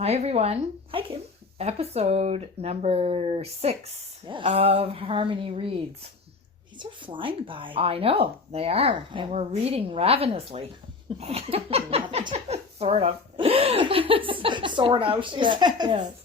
Hi, everyone. Hi, Kim. Episode number 6 of Harmony Reads. These are flying by. I know, they are. And we're reading ravenously. Sort of. Sort of. Yes.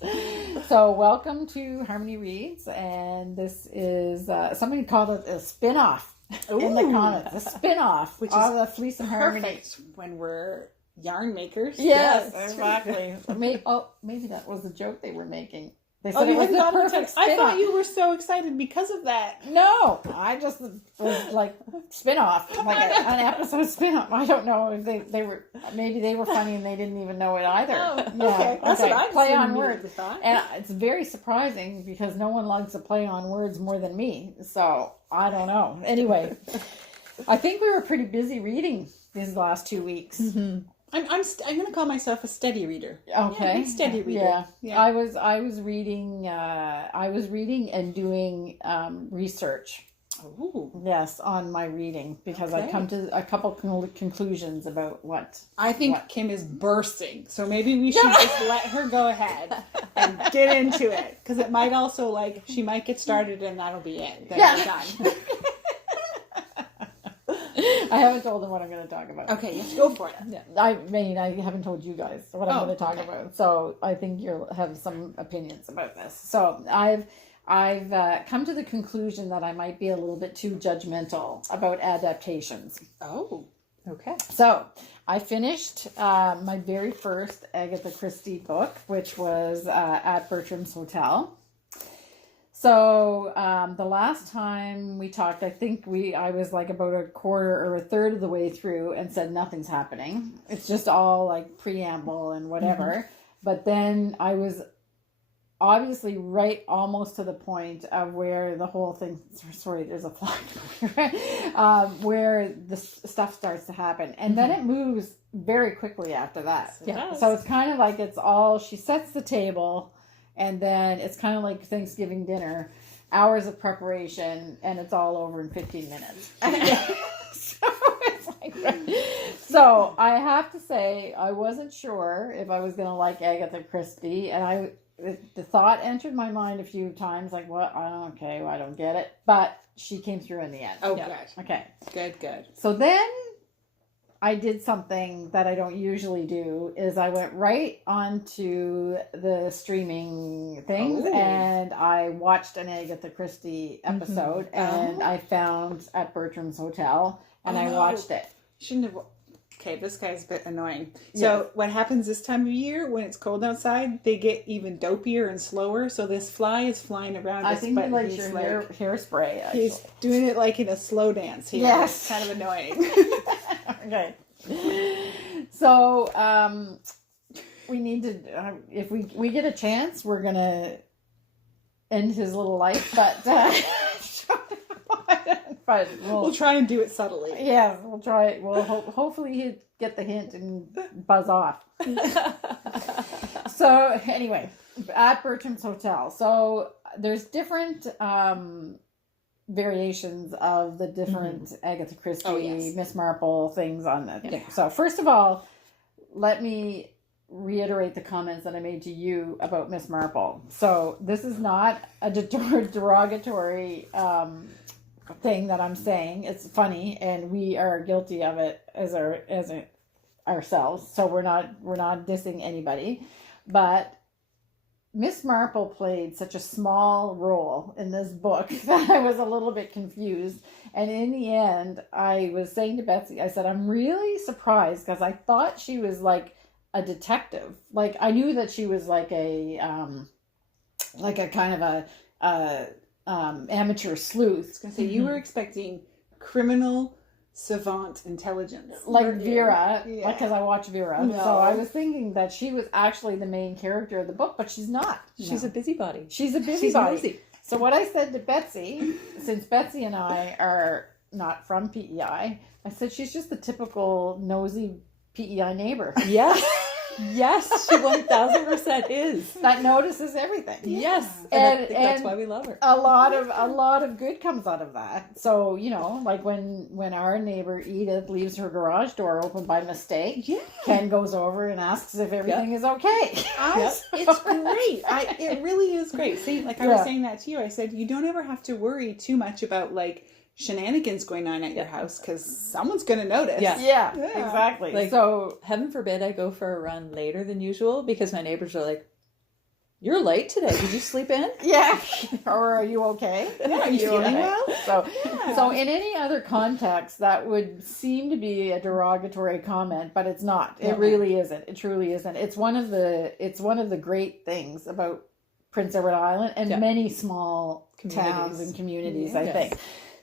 So, welcome to Harmony Reads. And this is, somebody called it a spin-off in the comments. A spin-off Which of is the Fleece and Harmony. Perfect when we're yarn makers. Yes, exactly. Maybe that was the joke they were making. They said you it was hadn't the gotten perfect I spin-off. thought you were so excited because of that. No, I just was like spin-off, like an episode spin-off. I don't know if they were, maybe they were funny and they didn't even know it either. Oh, yeah, okay. That's what I play on words. Thought. And it's very surprising because no one likes to play on words more than me. So I don't know. Anyway, I think we were pretty busy reading these last 2 weeks. Mm-hmm. I'm going to call myself a steady reader. Okay, Yeah, steady reader. Yeah. I was reading and doing research. Oh, yes, on my reading because I've come to a couple conclusions about what I think Kim is bursting. So maybe we should just let her go ahead and get into it because it might also she might get started and that'll be it. Then we're done. I haven't told them what I'm going to talk about. Okay, let's go for it. Yeah, I haven't told you guys what I'm going to talk about. So I think you'll have some opinions about this. So I've come to the conclusion that I might be a little bit too judgmental about adaptations. Oh, okay. So I finished my very first Agatha Christie book, which was at Bertrams Hotel. So the last time we talked, I think I was like about a quarter or a third of the way through and said nothing's happening. It's just all like preamble and whatever. Mm-hmm. But then I was obviously right almost to the point of where the whole thing, sorry, there's a fly, where the stuff starts to happen. And then it moves very quickly after that. Yeah. So it's kind of like she sets the table. And then it's kind of like Thanksgiving dinner, hours of preparation, and it's all over in 15 minutes. So I have to say, I wasn't sure if I was going to like Agatha Christie, and the thought entered my mind a few times, like, what? I don't get it. But she came through in the end. Oh, yeah. Good. Okay. Good. So then I did something that I don't usually do, is I went right onto the streaming things and I watched an Agatha Christie episode and I found at Bertrams Hotel and I watched it. Shouldn't have. Okay, this guy's a bit annoying. So what happens this time of year when it's cold outside, they get even dopier and slower. So this fly is flying around. I think he likes your hairspray. Actually. He's doing it like in a slow dance here. Yes. It's kind of annoying. Okay. So, we need to, if we get a chance, we're going to end his little life, but we'll try and do it subtly. Yeah, we'll try it. We'll hopefully he'll get the hint and buzz off. So, anyway, at Bertrams Hotel. So, there's different, variations of the different Agatha Christie, Miss Marple things on the thing. So first of all, let me reiterate the comments that I made to you about Miss Marple. So this is not a derogatory thing that I'm saying. It's funny, and we are guilty of it as ourselves. So we're not dissing anybody, but Miss Marple played such a small role in this book that I was a little bit confused. And in the end, I was saying to Betsy, I said, I'm really surprised because I thought she was like a detective. Like I knew that she was like a kind of a amateur sleuth. I was going to say, you were expecting criminal savant intelligence. Like Vera, because I watch Vera. No. So I was thinking that she was actually the main character of the book, but she's not. She's a busybody. She's a busybody. So what I said to Betsy, since Betsy and I are not from PEI, I said she's just the typical nosy PEI neighbor. Yeah. Yes, she 1000% is. That notices everything. Yes, And- I think that's and- why we love her. A lot of good comes out of that. So, you know, like when our neighbor Edith leaves her garage door open by mistake, Yeah. Ken goes over and asks if everything is okay. It's great. It really is great. See, like I was Yeah. saying that to you. I said you don't ever have to worry too much about like shenanigans going on at your house because someone's going to notice. Yeah. Yeah, Yeah. exactly. Like- So, Heaven forbid I go for a run later than usual because my neighbors are like, "You're late today. Did you sleep in?" yeah. Or are you okay? Yeah, are you feeling well? So in any other context, that would seem to be a derogatory comment, but it's not. It really isn't. It truly isn't. It's one of the great things about Prince Edward Island and many small towns and communities, I think.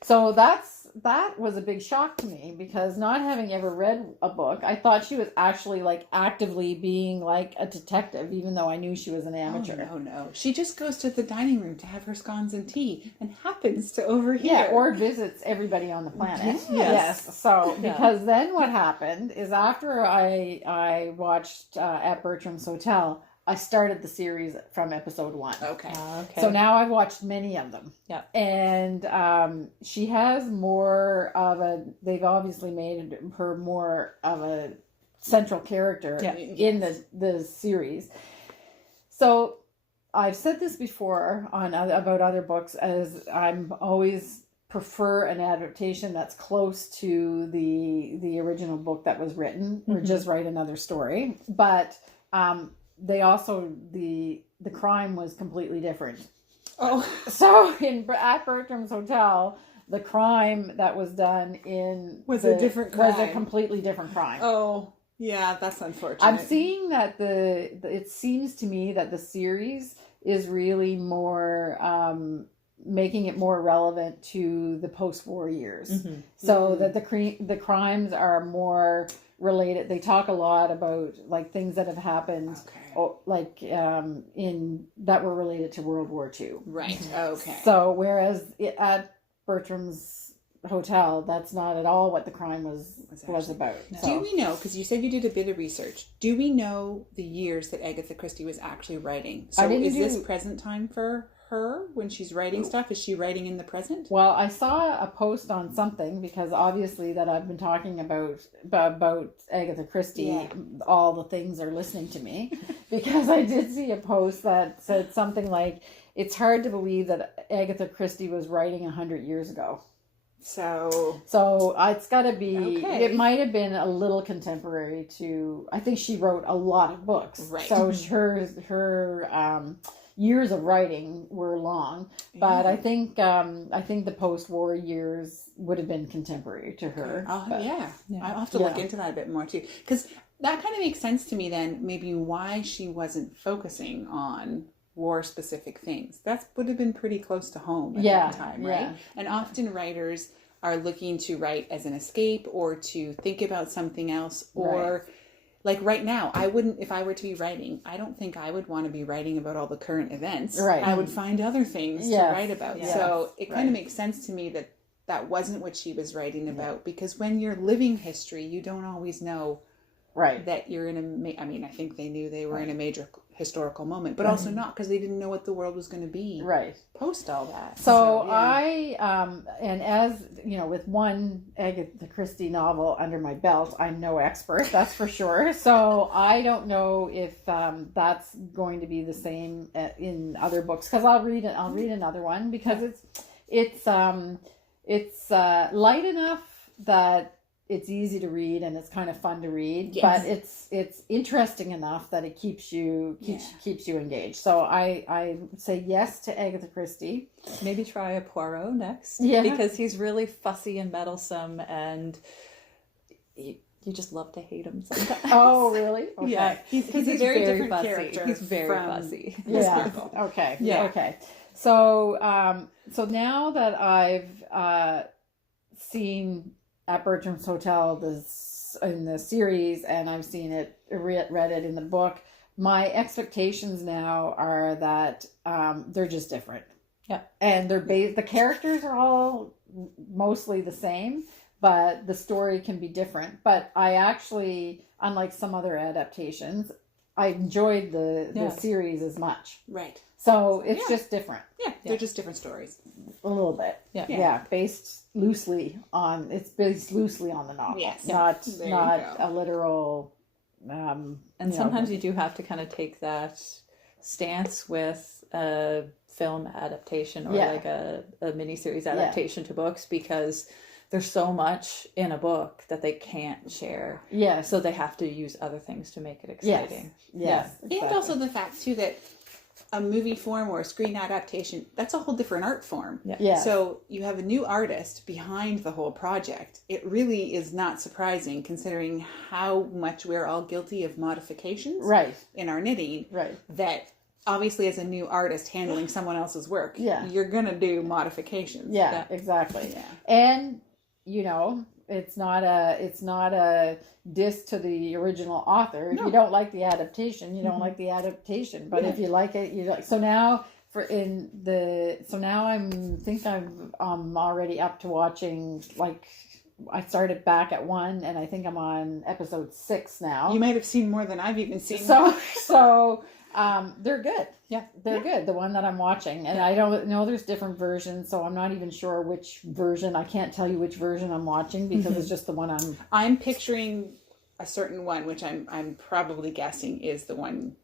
So that was a big shock to me because not having ever read a book, I thought she was actually like actively being like a detective, even though I knew she was an amateur. Oh, no. She just goes to the dining room to have her scones and tea and happens to overhear. Yeah, or visits everybody on the planet. Yes. So, because then what happened is after I watched at Bertrams Hotel, I started the series from episode 1. Okay. So now I've watched many of them. Yeah. And she has more of they've obviously made her more of a central character in the series. So I've said this before about other books, as I'm always prefer an adaptation that's close to the original book that was written, or just write another story. But they also the crime was completely different. Oh, So at Bertrams Hotel, the crime that was done Was a different crime. Was a completely different crime. oh, yeah, that's unfortunate. I'm seeing that it seems to me that the series is really more making it more relevant to the post-war years. So that the crimes are more related. They talk a lot about like things that have happened, in that were related to World War II. Right. Okay. So whereas at Bertram's Hotel, that's not at all what the crime was about. So, Do we know, because you said you did a bit of research, do we know the years that Agatha Christie was actually writing? So is this present time for her when she's writing stuff? Is she writing in the present? well, I saw a post on something, because obviously that I've been talking about Agatha Christie, all the things are listening to me, because I did see a post that said something like, it's hard to believe that Agatha Christie was writing 100 years ago. So It's got to be, Okay. it might have been a little contemporary to, I think she wrote a lot of books. Right. So her years of writing were long, but I think the post-war years would have been contemporary to her. I'll have to Yeah. look into that a bit more too, because that kind of makes sense to me then, maybe why she wasn't focusing on war-specific things. That would have been pretty close to home at that time, right? Yeah. And often writers are looking to write as an escape or to think about something else, or like right now, I wouldn't, if I were to be writing, I don't think I would want to be writing about all the current events. Right. I would find other things to write about. Yes. So it kind of makes sense to me that that wasn't what she was writing about, because when you're living history, you don't always know that you're in I mean, I think they knew they were in a major historical moment, but also not, because they didn't know what the world was going to be post all that. So I, and as you know, with one Agatha Christie novel under my belt, I'm no expert, that's for sure. So I don't know if that's going to be the same in other books, because I'll read another one, because it's light enough that it's easy to read and it's kind of fun to read, but it's interesting enough that it keeps you engaged. So I say yes to Agatha Christie. Maybe try a Poirot next, because he's really fussy and meddlesome, and you just love to hate him sometimes. Oh, really? Okay. Yeah, he's a very different fussy. character. He's very fussy. Yeah. Okay. Yeah. Okay. So now that I've seen at Bertrams Hotel in the series, and I've seen it, read it in the book, my expectations now are that they're just different. Yeah. And the characters are all mostly the same, but the story can be different. But I actually, unlike some other adaptations, I enjoyed the series as much. Right. So it's just different. Yeah, they're just different stories. A little bit. Yeah. Based loosely on the novel. Yes. Not a literal. And sometimes you do have to kind of take that stance with a film adaptation or like a miniseries adaptation to books, because there's so much in a book that they can't share. Yeah. So they have to use other things to make it exciting. Yes. Exactly. And also the fact too that a movie form or a screen adaptation, that's a whole different art form. Yeah. So you have a new artist behind the whole project. It really is not surprising, considering how much we're all guilty of modifications in our knitting. Right. That obviously as a new artist handling someone else's work, you're going to do modifications. Yeah, exactly. Yeah. And, it's not a diss to the original author. If you don't like the adaptation, you don't like the adaptation. But if you like it, you like. So now I'm already up to watching, like, I started back at 1 and I think I'm on episode 6 now. You might have seen more than I've even seen. So they're good. Yeah, they're good. The one that I'm watching, and I don't know. There's different versions, so I'm not even sure which version. I can't tell you which version I'm watching because it's just the one I'm picturing a certain one, which I'm probably guessing is the one,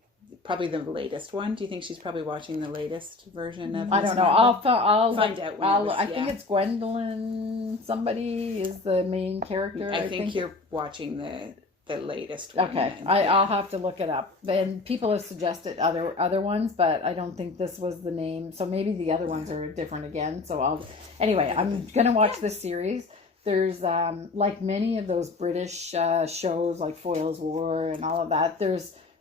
probably the latest one. Do you think she's probably watching the latest version of? I don't know. I'll find out. I think it's Gwendolyn. Somebody is the main character. I think you're watching the latest one. Okay, I'll have to look it up. And people have suggested other ones, but I don't think this was the name. So maybe the other ones are different again. So I'm gonna watch this series. There's like many of those British shows like Foyle's War and all of that.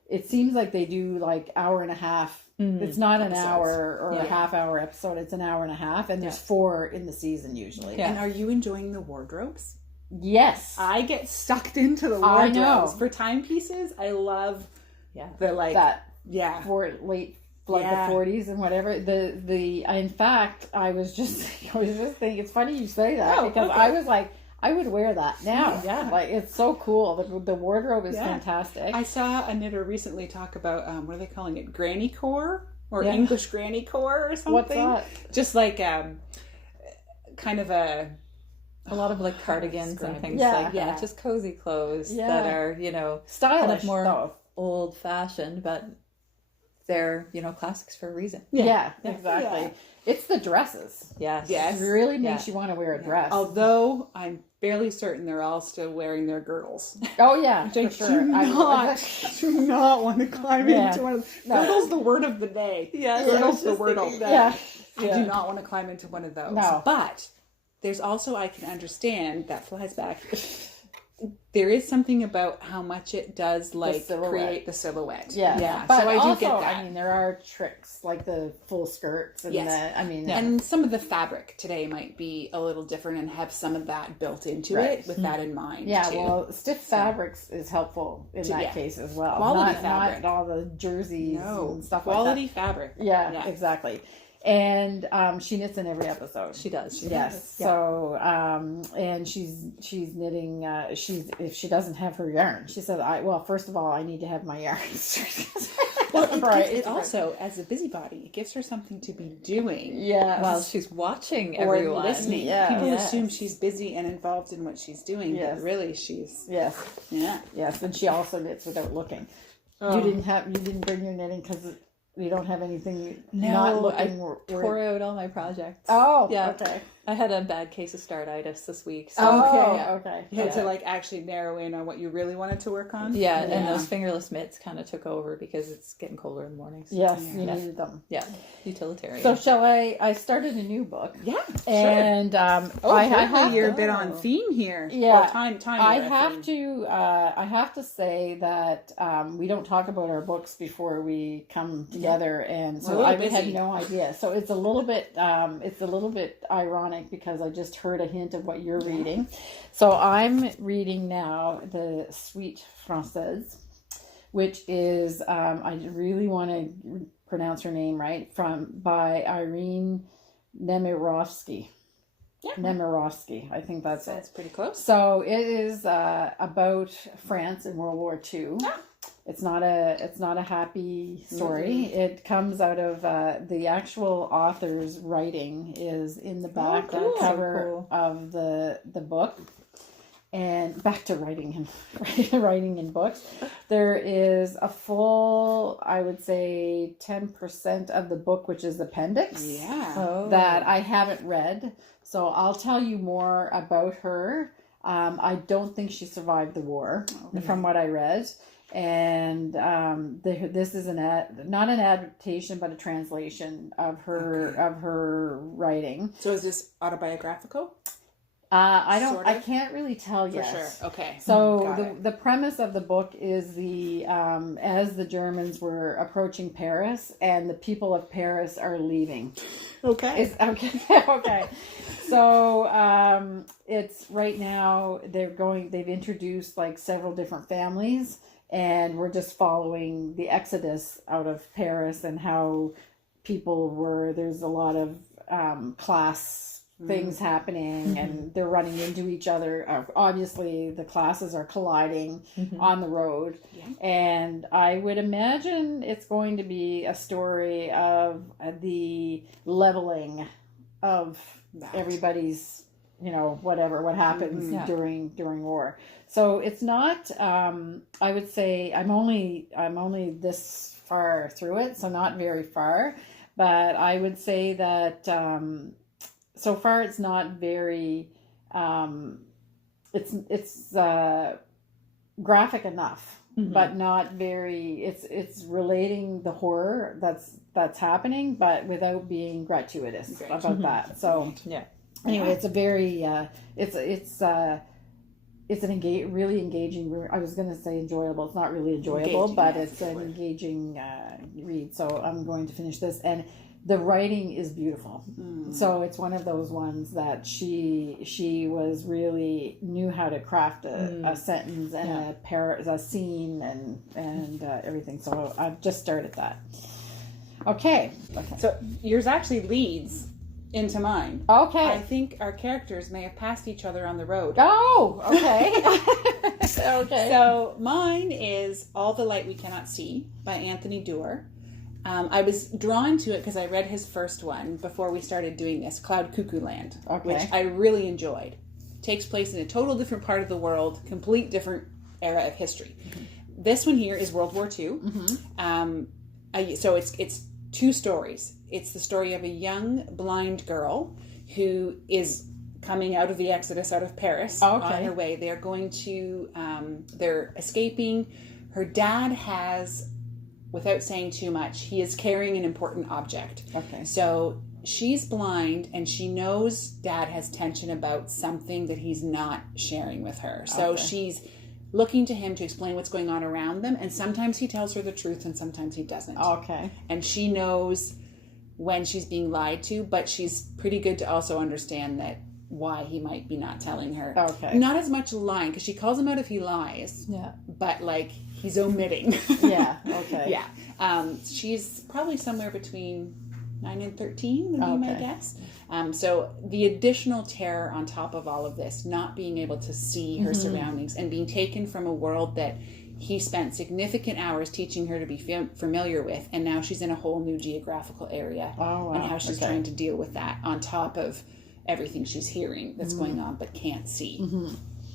It seems like they do like hour and a half. It's not an hour or a half hour episode. It's an hour and a half, and there's 4 in the season usually. Yeah. And are you enjoying the wardrobes? Yes. I get sucked into the wardrobes. I know. For timepieces, I love the like that. Yeah. For late the 40s and whatever. In fact, I was just thinking, it's funny you say that because I was like, I would wear that now. Yeah. Like, it's so cool. The wardrobe is fantastic. I saw a knitter recently talk about, what are they calling it? Granny core? Or English granny core or something? What's that? Just like kind of a lot of like cardigans and things like that. Just cozy clothes that are, stylish, kind of more old fashioned, but they're, classics for a reason. Yeah, exactly. Yeah. It's the dresses. Yes. It really makes you want to wear a dress. Although I'm fairly certain they're all still wearing their girdles. Oh yeah, for sure. Do not want to climb into one of those. Girdle's the word of the day. Yeah, girdle's the word of the day. Yeah. I do not want to climb into one of those. No. But there's also, I can understand, that flies back. There is something about how much it does create the silhouette. Yeah. But so I do get that. I mean, there are tricks like the full skirts and and some of the fabric today might be a little different and have some of that built into it with that in mind. Yeah, too. Well, stiff fabrics is helpful in that case as well. Quality fabric. Not all the jerseys and stuff quality like that. Fabric. Yeah, exactly. And she knits in every episode. She does. Yes. Yeah. So and she's knitting. If she doesn't have her yarn, she said, first of all, I need to have my yarn." Well, it also, as a busybody, it gives her something to be doing. Yeah. While she's watching everyone. Or listening. Yeah. People assume she's busy and involved in what she's doing, but really she's... Yes. Yeah. Yes, and she also knits without looking. You didn't bring your knitting because you don't have anything not looking. I tore out all my projects. Oh, yeah. Okay. I had a bad case of startitis this week. So okay. You had to actually narrow in on what you really wanted to work on. Yeah, and those fingerless mitts kind of took over because it's getting colder in the mornings. Yes, you needed them. Yeah, utilitarian. So shall I started a new book. Yeah, and I have you're a bit on theme here. Yeah, or time. I have to say that we don't talk about our books before we come together, and so I had no idea. So it's a little bit ironic because I just heard a hint of what you're reading. So I'm reading now the Suite Française, which is I really want to pronounce her name right, by Irène Nėmirovsky. Yeah. Nėmirovsky, I think that's pretty close. So it is about France in World War II. It's not a happy story. It comes out of the actual author's writing is in the back cover of the book. And back to writing in books, there is a full, I would say, 10% of the book, which is appendix, that I haven't read. So I'll tell you more about her. I don't think she survived the war, from what I read. And this is not an adaptation, but a translation of her writing. So is this autobiographical? I can't really tell yet. For sure. Okay. So the premise of the book is as the Germans were approaching Paris and the people of Paris are leaving. Okay. Okay. So it's right now they've introduced like several different families, and we're just following the exodus out of Paris and how people there's a lot of class things happening, and they're running into each other. Obviously the classes are colliding on the road, and I would imagine it's going to be a story of the leveling of everybody's, what happens during war. So it's not, I would say I'm only this far through it, so not very far, but I would say that so far it's not very it's graphic enough, but not very, it's relating the horror that's happening, but without being gratuitous about that. So anyway, it's a very it's an really engaging, I was going to say enjoyable, it's not really enjoyable, but it's an engaging read. So I'm going to finish this, and the writing is beautiful. So it's one of those ones that she was really knew how to craft a sentence and a scene and everything. So I've just started that. Okay. So yours actually leads into mine. Okay. I think our characters may have passed each other on the road. Oh, okay. Okay. So mine is All the Light We Cannot See by Anthony Dewar. I was drawn to it because I read his first one before we started doing this, Cloud Cuckoo Land, which I really enjoyed. Takes place in a total different part of the world, complete different era of history. This one here is World War II. So it's two stories. It's the story of a young blind girl who is coming out of the exodus out of Paris on her way. They're going to, they're escaping. Her dad has, without saying too much, he is carrying an important object. Okay. So she's blind and she knows dad has tension about something that he's not sharing with her. So she's looking to him to explain what's going on around them. And sometimes he tells her the truth and sometimes he doesn't. Okay. And she knows when she's being lied to, but she's pretty good to also understand that why he might be not telling her. Okay. Not as much lying, because she calls him out if he lies. Yeah. But like he's omitting. Yeah. Okay. Yeah. She's probably somewhere between 9 and 13 would be my guess. So the additional terror on top of all of this, not being able to see her surroundings and being taken from a world that he spent significant hours teaching her to be familiar with, and now she's in a whole new geographical area. And how she's trying to deal with that on top of everything she's hearing that's going on but can't see.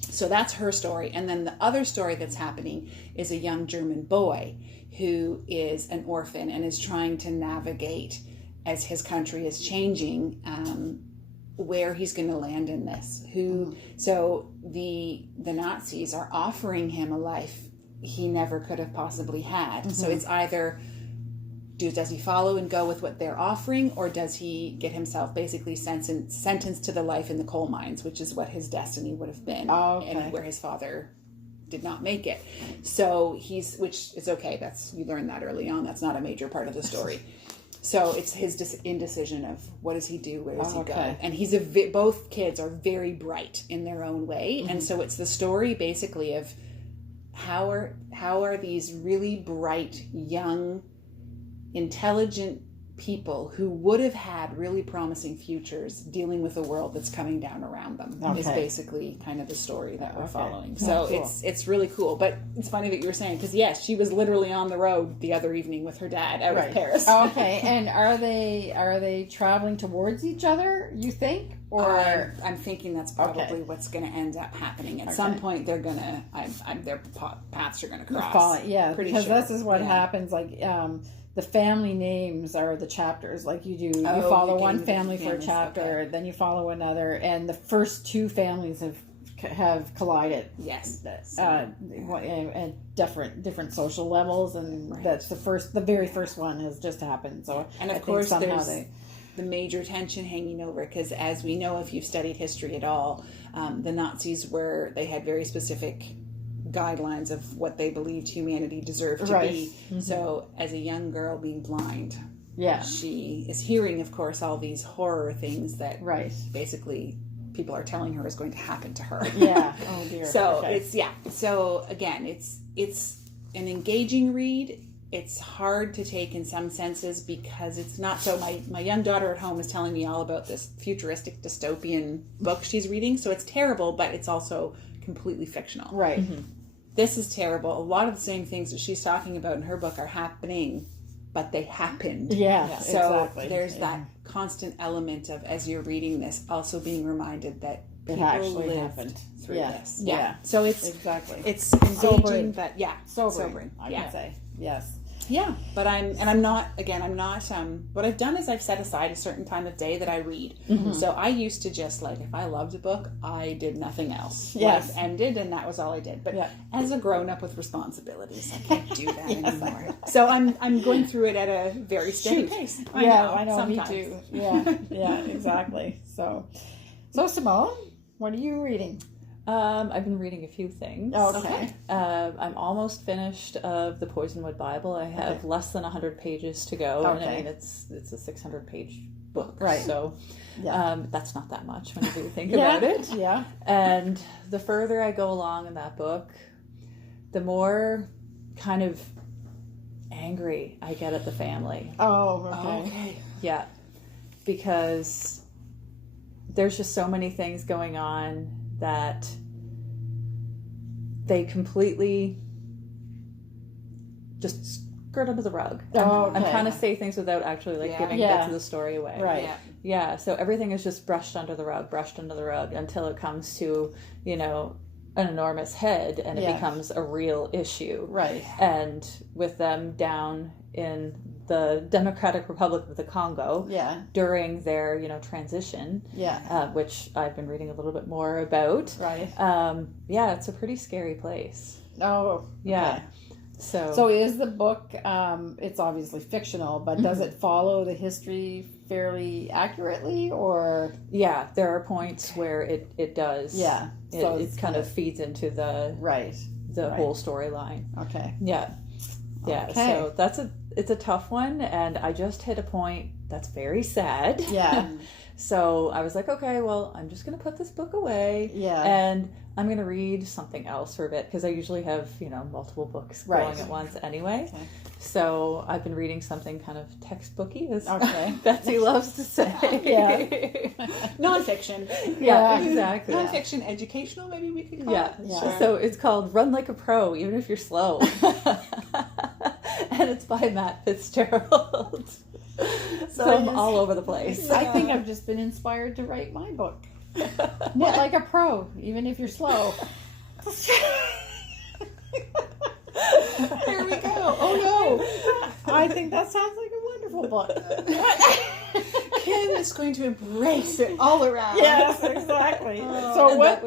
So that's her story. And then the other story that's happening is a young German boy who is an orphan and is trying to navigate as his country is changing, where he's going to land in this. So the Nazis are offering him a life he never could have possibly had. So it's either does he follow and go with what they're offering, or does he get himself basically sentenced to the life in the coal mines, which is what his destiny would have been, and where his father did not make it. So which is okay. You learn that early on. That's not a major part of the story. So it's his indecision of what does he do, where does he go, and he's both kids are very bright in their own way, and so it's the story basically of how are these really bright, young, intelligent people who would have had really promising futures dealing with a world that's coming down around them is basically kind of the story that we're following. So cool. It's really cool. But it's funny that you were saying, because yes, she was literally on the road the other evening with her dad out of Paris. Okay. And are they traveling towards each other, you think? Or I'm thinking that's probably what's going to end up happening. At some point, they're going to, their paths are going to cross. Because this is what happens. Like, the family names are the chapters. Like you do, you follow one family for a chapter, then you follow another, and the first two families have collided. Yes, at different social levels, and that's the very first one has just happened. So, and of course, there's the major tension hanging over, because as we know, if you've studied history at all, the Nazis they had very specific guidelines of what they believed humanity deserved to be. Mm-hmm. So as a young girl being blind, she is hearing, of course, all these horror things that basically people are telling her is going to happen to her. Oh dear. So so again, it's an engaging read. It's hard to take in some senses because it's not so. My young daughter at home is telling me all about this futuristic dystopian book she's reading, so it's terrible, but it's also completely fictional. Right. Mm-hmm. This is terrible. A lot of the same things that she's talking about in her book are happening, but they happened. So there's that constant element of, as you're reading this, also being reminded that people actually lived happened through this. So it's it's engaging, sobering. but sobering. I would say yes. Yeah, but I'm not, what I've done is I've set aside a certain time of day that I read. Mm-hmm. So I used to just, like, if I loved a book, I did nothing else. Yes. Life ended, and that was all I did. But as a grown-up with responsibilities, I can't do that anymore. So I'm going through it at a very steady pace. I know, sometimes. Me too. Yeah, exactly. So Simone, what are you reading? I've been reading a few things. Okay. I'm almost finished of the Poisonwood Bible. I have less than 100 pages to go. Okay. And I mean, it's a 600-page book. Right. So that's not that much when you think about it. Yeah. And the further I go along in that book, the more kind of angry I get at the family. Oh, okay. Yeah. Because there's just so many things going on that they completely just skirt under the rug. I'm trying to say things without actually giving bits of the story away. Right. Yeah. So everything is just brushed under the rug until it comes to, an enormous head and it becomes a real issue. Right. And with them down in the Democratic Republic of the Congo during their, transition, which I've been reading a little bit more about. Right. It's a pretty scary place. Oh, yeah. Okay. So is the book, it's obviously fictional, but does it follow the history fairly accurately, or? Yeah, there are points where it does. Yeah. So it kind of feeds into the whole storyline. Okay. Yeah. Yeah. Okay. So it's a tough one, and I just hit a point that's very sad. Yeah. So I was like, okay, well, I'm just going to put this book away. Yeah. And I'm going to read something else for a bit, because I usually have, multiple books going at once anyway. Okay. So I've been reading something kind of textbooky, as Betsy loves to say. Nonfiction. Yeah, exactly. Nonfiction, educational, maybe we could call it. Yeah. Sure. So it's called Run Like a Pro, Even If You're Slow. And it's by Matt Fitzgerald. So I'm all over the place. I think I've just been inspired to write my book. Knit like a pro, even if you're slow. Here we go. Oh no. I think that sounds like a wonderful book. Kim is going to embrace it all around. Yes, exactly. So what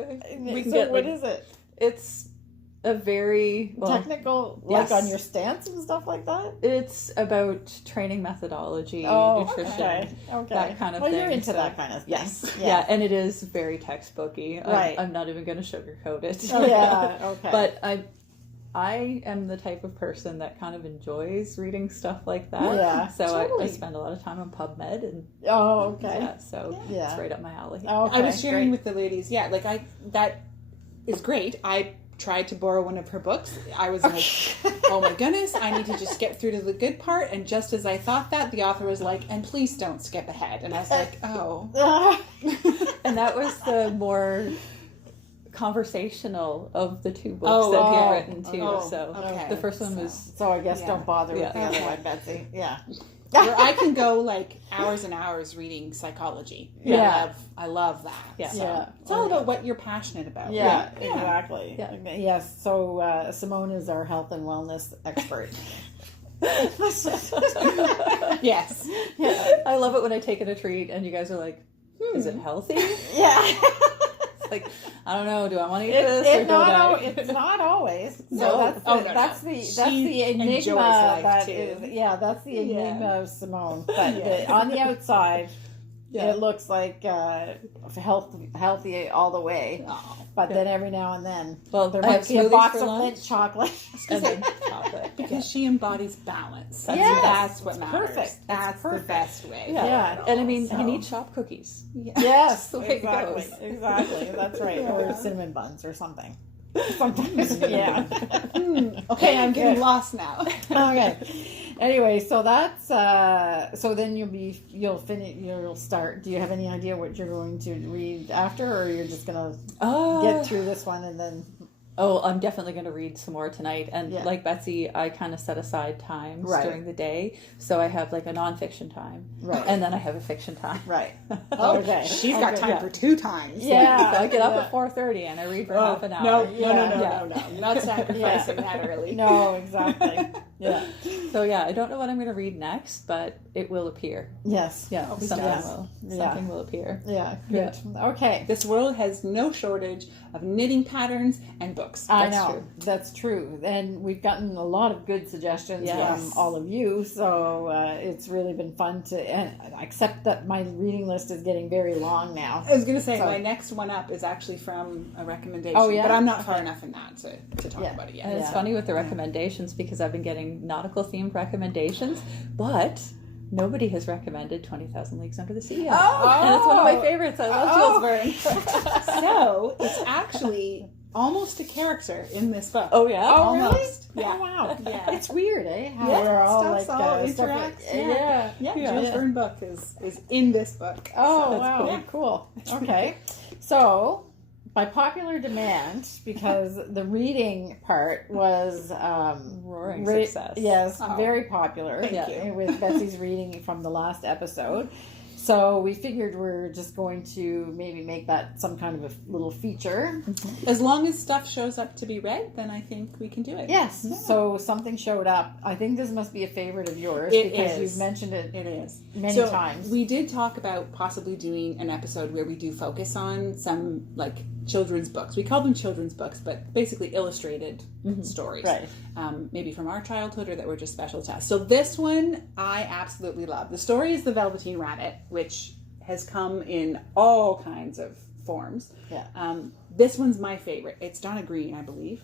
is it? It's a very technical, like on your stance and stuff like that. It's about training methodology, nutrition, that kind of thing. Well, you're into that kind of thing. Yes. Yeah, and it is very textbooky. Right. I'm not even going to sugarcoat it. Oh, yeah. Okay. But I am the type of person that kind of enjoys reading stuff like that. Yeah. So totally. I spend a lot of time on PubMed and. Oh, okay. Yeah. So it's right up my alley. I was sharing with the ladies. Yeah, that is great. I tried to borrow one of her books, I was like, oh my goodness, I need to just get through to the good part. And just as I thought that, the author was like, and please don't skip ahead. And I was like, oh. And that was the more conversational of the two books that he had written too. So the first one was... So I guess don't bother with the other one, Betsy. Yeah. Where I can go like hours and hours reading psychology. I love that. Yeah. So it's all about what you're passionate about. Yeah, exactly. Yeah. Yes. So Simone is our health and wellness expert. Yes. Yeah. I love it when I take in a treat and you guys are like, is it healthy? Yeah. Like, I don't know. Do I want to eat this or don't I? It's not always. No. That's the enigma that is. Yeah, that's the enigma of Simone. But on the outside, it looks like healthy all the way. Oh. But then every now and then, there might be a box of Lindt chocolate. And then chocolate. Because she embodies balance. That's what matters. Perfect. That's the best way. Yeah. And I mean, you need shop cookies. Yes, the way exactly. it goes. Exactly. That's right. Or cinnamon buns or something. Sometimes, Okay, I'm getting lost now. Okay. Anyway, so that's so then you'll start. Do you have any idea what you're going to read after, or you're just gonna get through this one and then? Oh, I'm definitely going to read some more tonight. And like Betsy, I kind of set aside times during the day. So I have like a nonfiction time. Right. And then I have a fiction time. Right. Okay. She's got time for 2 times. Yeah. So I get up at 4:30 and I read for half an hour. No. Not sacrificing that early. No, exactly. Yeah. So I don't know what I'm going to read next, but it will appear. Yes. Yeah. Something will appear. Yeah. Good. Yeah. Okay. This world has no shortage of knitting patterns and books. That's true. And we've gotten a lot of good suggestions from all of you. So it's really been fun except that my reading list is getting very long now. I was going to say, my next one up is actually from a recommendation. Oh, yeah? But I'm not far enough in that to talk about it yet. And it's funny with the recommendations because I've been getting nautical themed recommendations, but nobody has recommended 20,000 Leagues Under the Sea. And it's one of my favorites. I love Jules Verne. So it's actually almost a character in this book. Oh yeah? Almost. Really? Yeah. Oh wow. Yeah. It's weird, eh? How we're all interacts. Jules Verne book is in this book. Oh, so wow. Cool. Okay. So, by popular demand, because the reading part was roaring success. Yes, very popular. Thank you. With Betsy's reading from the last episode. So we figured we're just going to maybe make that some kind of a little feature. Mm-hmm. As long as stuff shows up to be read, then I think we can do it. Yes. Yeah. So something showed up. I think this must be a favorite of yours because you've mentioned it. It is many times. We did talk about possibly doing an episode where we do focus on some like children's books. We call them children's books, but basically illustrated stories. Right. Maybe from our childhood or that were just special to us. So this one I absolutely love. The story is The Velveteen Rabbit, which has come in all kinds of forms. Yeah. This one's my favorite. It's Donna Green, I believe.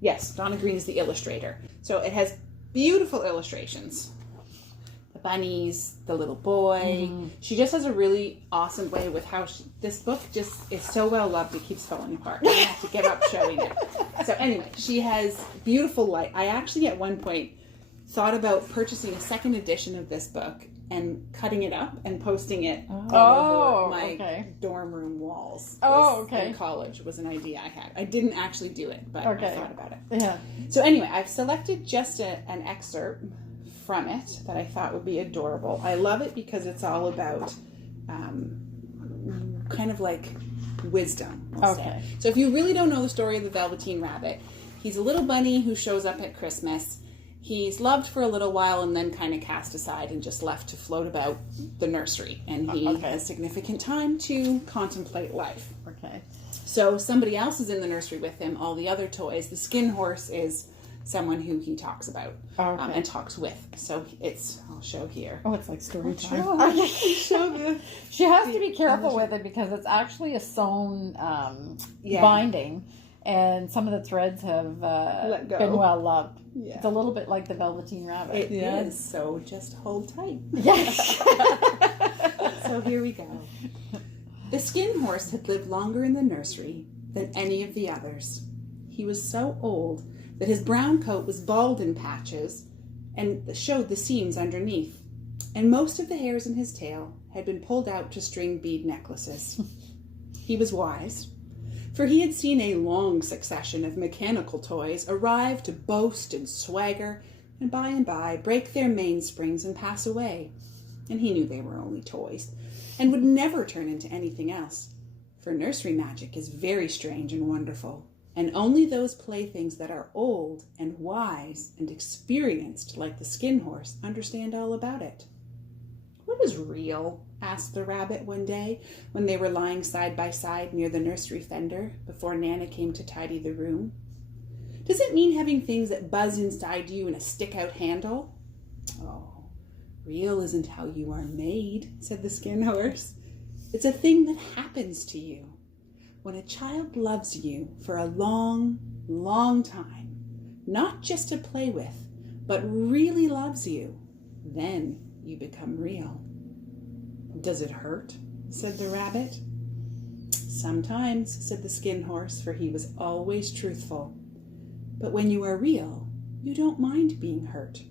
Yes, Donna Green is the illustrator. So it has beautiful illustrations. The bunnies, the little boy. She just has a really awesome way with how this book just is so well loved it keeps falling apart. I have to give up showing it. So anyway, she has beautiful light. I actually at one point thought about purchasing a second edition of this book and cutting it up and posting it all over my dorm room walls. In college was an idea I had. I didn't actually do it, but I thought about it. Yeah. So anyway, I've selected just an excerpt from it that I thought would be adorable. I love it because it's all about kind of like wisdom. We'll say. So if you really don't know the story of the Velveteen Rabbit, he's a little bunny who shows up at Christmas. He's loved for a little while and then kind of cast aside and just left to float about the nursery. And he has significant time to contemplate life. Okay. So somebody else is in the nursery with him, all the other toys. The skin horse is someone who he talks about and talks with. So I'll show here. Oh, it's like story time. Show you. She has to be careful with it because it's actually a sewn binding. And some of the threads have been well loved. Yeah. It's a little bit like the Velveteen Rabbit. It is, so just hold tight. Yes. So here we go. The skin horse had lived longer in the nursery than any of the others. he was so old that his brown coat was bald in patches and showed the seams underneath, and most of the hairs in his tail had been pulled out to string bead necklaces. He was wise, for he had seen a long succession of mechanical toys arrive to boast and swagger, and by break their mainsprings and pass away. And he knew they were only toys, and would never turn into anything else. For nursery magic is very strange and wonderful, and only those playthings that are old and wise and experienced, like the skin horse, understand all about it. "What is real?" asked the rabbit one day when they were lying side by side near the nursery fender before Nana came to tidy the room. "Does it mean having things that buzz inside you and a stick-out handle?" "Oh, real isn't how you are made," said the skin horse. "It's a thing that happens to you. When a child loves you for a long, long time, not just to play with, but really loves you, then you become real." "Does it hurt?" said the rabbit. "Sometimes," said the skin horse, for he was always truthful. "But when you are real, you don't mind being hurt."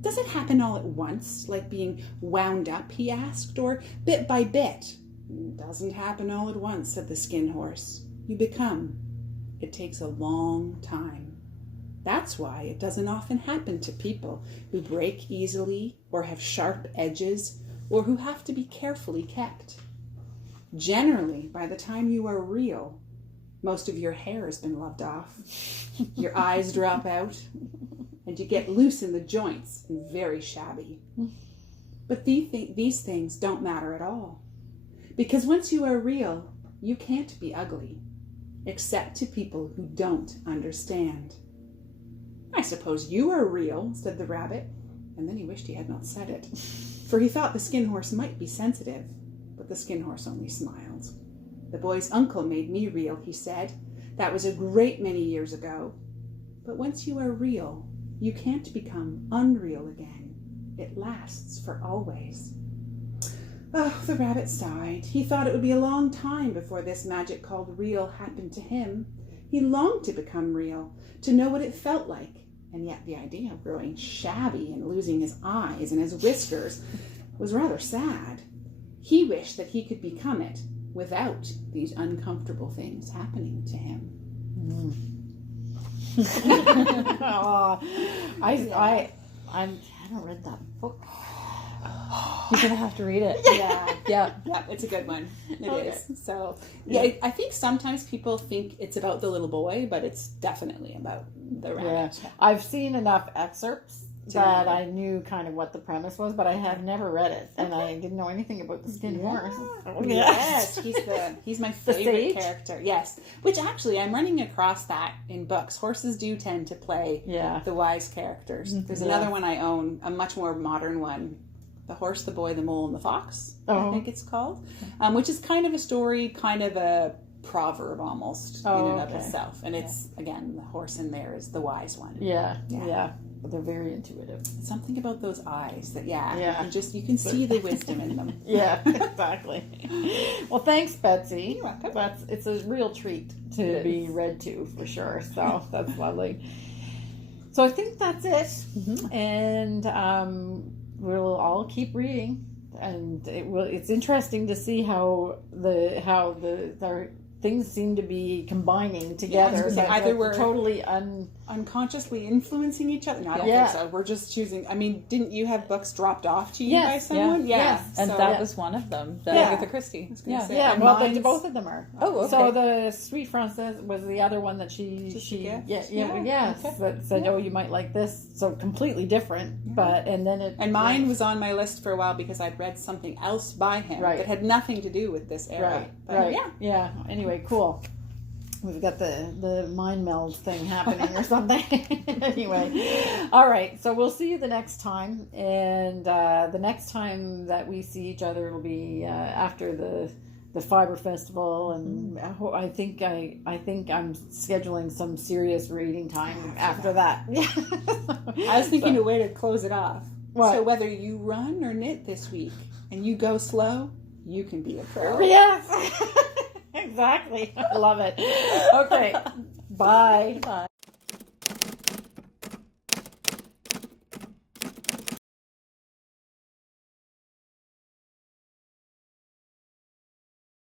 "Does it happen all at once, like being wound up?" he asked, "or bit by bit?" "Doesn't happen all at once," said the skin horse. "You become. It takes a long time. That's why it doesn't often happen to people who break easily or have sharp edges or who have to be carefully kept. Generally, by the time you are real, most of your hair has been loved off, your eyes drop out, and you get loose in the joints and very shabby. But these things don't matter at all, because once you are real, you can't be ugly, except to people who don't understand." "I suppose you are real," said the rabbit, and then he wished he had not said it, for he thought the skin horse might be sensitive, but the skin horse only smiled. "The boy's uncle made me real," he said. "That was a great many years ago. But once you are real, you can't become unreal again. It lasts for always." Oh, the rabbit sighed. He thought it would be a long time before this magic called real happened to him. He longed to become real, to know what it felt like, and yet the idea of growing shabby and losing his eyes and his whiskers was rather sad. He wished that he could become it without these uncomfortable things happening to him. I haven't read that book. You're gonna have to read it. Yeah, it's a good one. It is. So, I think sometimes people think it's about the little boy, but it's definitely about the rabbit. Yeah. I've seen enough excerpts that I knew kind of what the premise was, but I had never read it, and I didn't know anything about the skin horse. Yes, he's my favorite character. Yes, which actually I'm running across that in books. Horses do tend to play the wise characters. There's another one I own, a much more modern one. The Horse, the Boy, the Mole, and the Fox, I think it's called, which is kind of a story, kind of a proverb almost in and of itself. And it's, again, the horse in there is the wise one. Yeah. But they're very intuitive. Something about those eyes that, you can see the wisdom in them. Yeah, exactly. Well, thanks, Betsy. You're welcome. It's a real treat to be read to, for sure. So that's lovely. So I think that's it. And we'll all keep reading, and it's interesting to see how the things seem to be combining together. Either we're totally unconsciously influencing each other. No, I don't think so. We're just choosing. I mean, didn't you have books dropped off to you by someone? Yes. And that was one of them, the Agatha Christie. Both of them are. Oh, okay. So the Sweet Française was the other one that she that said, "Oh, you might like this." So completely different, but and mine was on my list for a while because I'd read something else by him that had nothing to do with this era. Anyway, cool. We've got the mind meld thing happening or something. Anyway, all right. So we'll see you the next time, and the next time that we see each other will be after the Fiber Festival, and I think I'm scheduling some serious reading time after that. I was thinking a way to close it off. What? So whether you run or knit this week, and you go slow, you can be a pro. Yes. Exactly. I love it. Okay. Bye. Bye.